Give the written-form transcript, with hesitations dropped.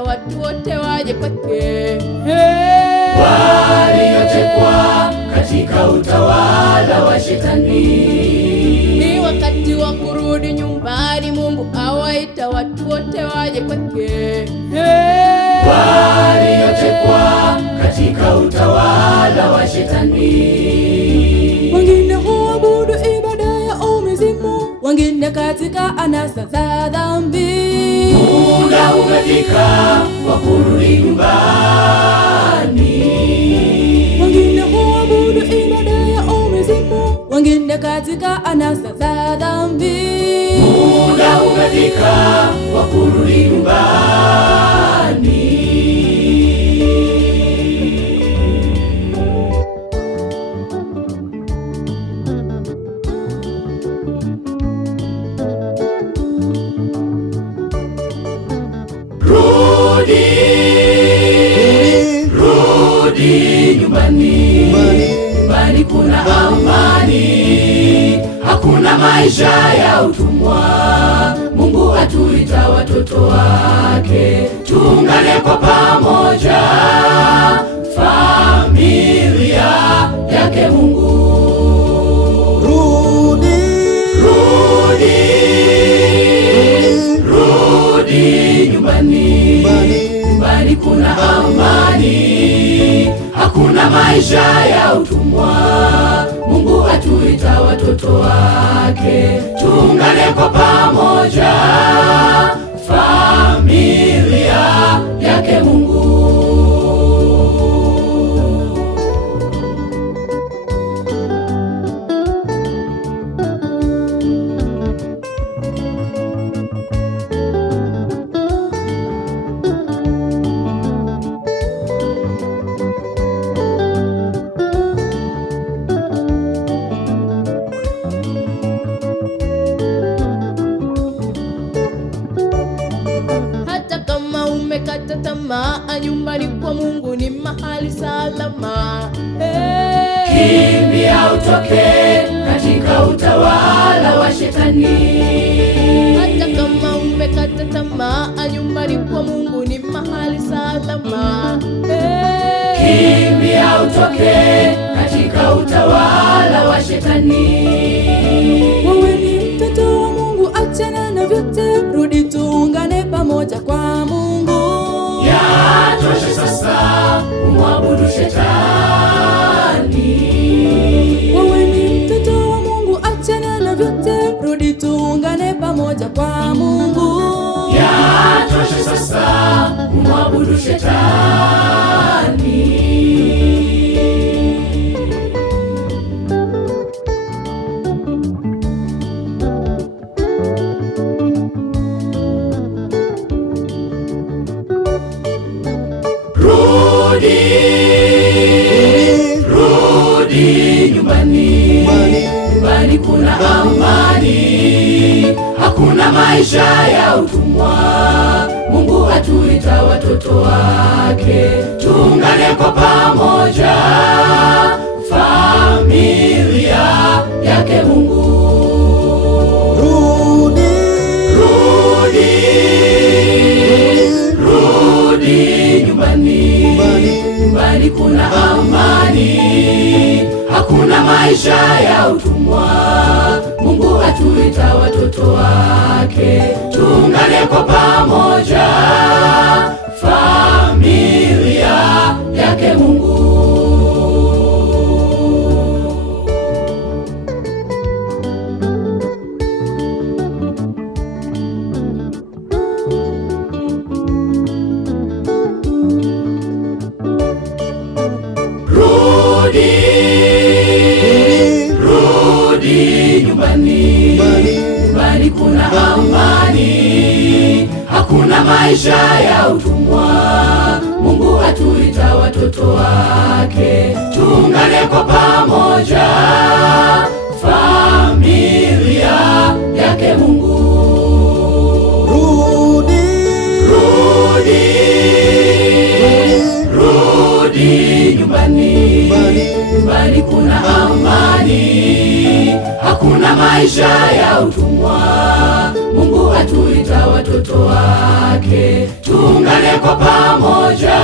awaita watu wote waje kwake. Waliotekwa katika utawala wa Shetani, ni wakati wa kurudi nyumbani. Mungu awaita watu wote waje kwake. Waliotekwa katika utawala wa Shetani, wengine huabudu ibada ya umizimu, wengine katika anasa za dhambi. Muda umefika wa kurudi nyumbani. Wengine huabudu ibada ya umizimu, wengine katika anasa za dhambi. Muda umefika wa kurudi nyumbani. Rudi nyumbani. Nyumbani kuna amani, hakuna maisha ya utumwa. Mungu atuita watoto wake, tuungane kwa pamoja, familia yake Mungu. Rudi nyumbani. Nyumbani kuna amani, hakuna maisha ya utumwa. Mungu atuita watoto wake, tuungane kwa pamoja, familia yake Mungu. Umekata tamaa, nyumbani kwa Mungu ni mahali salama. Kimbia utoke katika utawala wa Shetani. Hata kama umekata tamaa, nyumbani kwa Mungu ni mahali salama. Kimbia utoke katika utawala wa Shetani. Wewe ni mtoto wa Mungu, achana na vyote, rudi tuungane pamoja kwa Mungu. Yatosha sasa kumwabudu Shetani. Wewe ni mtoto wa Mungu, achana na vyote, rudi tuungane pamoja kwa Mungu. Yatosha sasa kumwabudu Shetani. Rudi nyumbani. Nyumbani kuna amani, hakuna maisha ya utumwa. Mungu atuita watoto wake, tuungane kwa pamoja, familia yake Mungu. Rudi nyumbani. Nyumbani kuna amani, hakuna maisha ya utumwa. Mungu atuita watoto wake, tuungane kwa pamoja, familia yake Mungu. Rudi nyumbani. Nyumbani kuna amani, hakuna maisha ya utumwa. Mungu atuita watoto wake, tuungane kwa pamoja, familia yake Mungu. Rudi nyumbani. Nyumbani kuna amani, hakuna maisha ya utumwa. Mungu atuita watoto watoto wake. Tuungane kwa pamoja